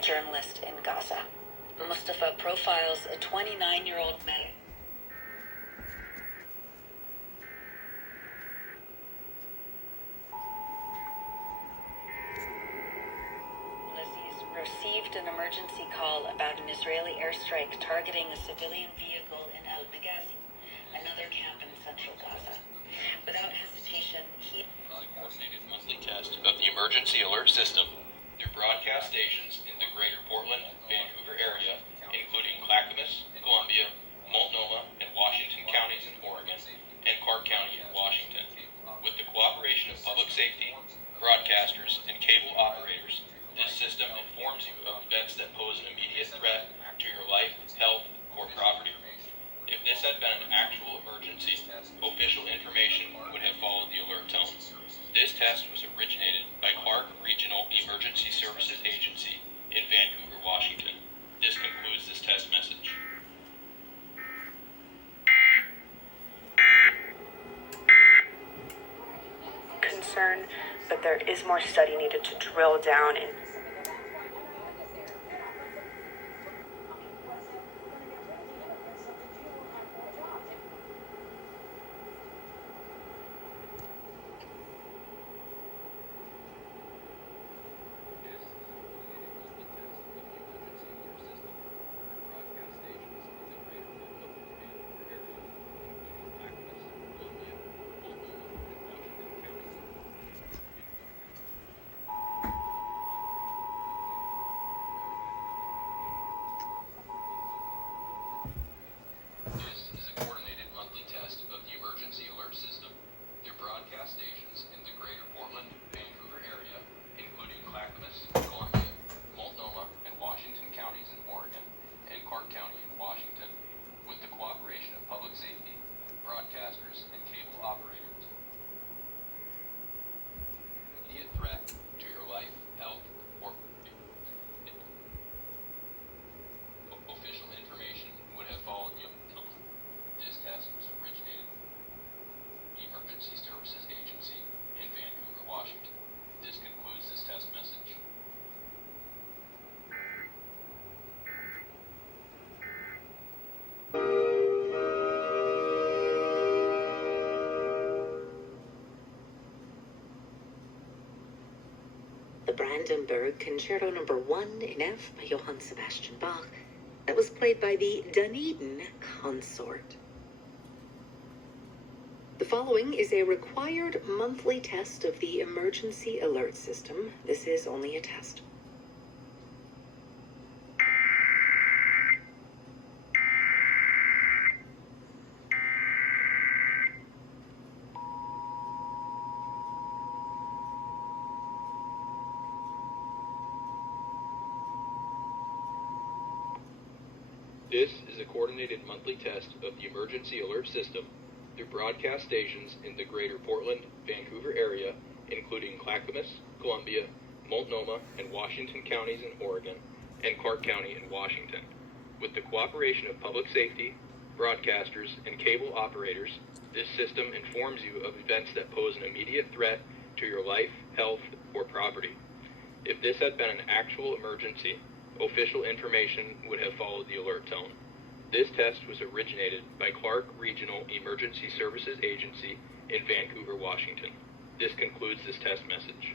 a journalist in Gaza. Mustafa profiles a 29-year-old man. Received an emergency call about an Israeli airstrike targeting a civilian vehicle in Al-Maghazi, another camp in central Gaza. Without hesitation, he coordinated monthly test of the emergency alert system through broadcast stations in the greater Portland, Vancouver area, including Clackamas, Columbia, Multnomah, and Washington counties in Oregon, and Clark County in Washington. With the cooperation of public safety, broadcasters, and cable operators, this system informs you of events that pose an immediate threat to your life, health, or property. If this had been an actual emergency, official information would have followed the alert tone. This test was originated by Clark Regional Emergency Services Agency in Vancouver, Washington. This concludes this test message. Concern, but there is more study needed to drill down in. Stations in the greater Portland, Vancouver area, including Clackamas, Columbia, Multnomah, and Washington counties in Oregon, and Clark County in Washington, with the cooperation of public safety, broadcasters, and cable operators. Immediate threat to your life, health, or official information would have followed the tone. This test was originated Emergency Services Agency in Vancouver, Washington. This concludes this test message. The Brandenburg Concerto No. 1 in F by Johann Sebastian Bach, that was played by the Dunedin Consort. The following is a required monthly test of the emergency alert system. This is only a test. This is a coordinated monthly test of the emergency alert system through broadcast stations in the greater Portland, Vancouver area, including Clackamas, Columbia, Multnomah, and Washington counties in Oregon, and Clark County in Washington. With the cooperation of public safety, broadcasters, and cable operators, this system informs you of events that pose an immediate threat to your life, health, or property. If this had been an actual emergency, official information would have followed the alert tone. This test was originated by Clark Regional Emergency Services Agency in Vancouver, Washington. This concludes this test message.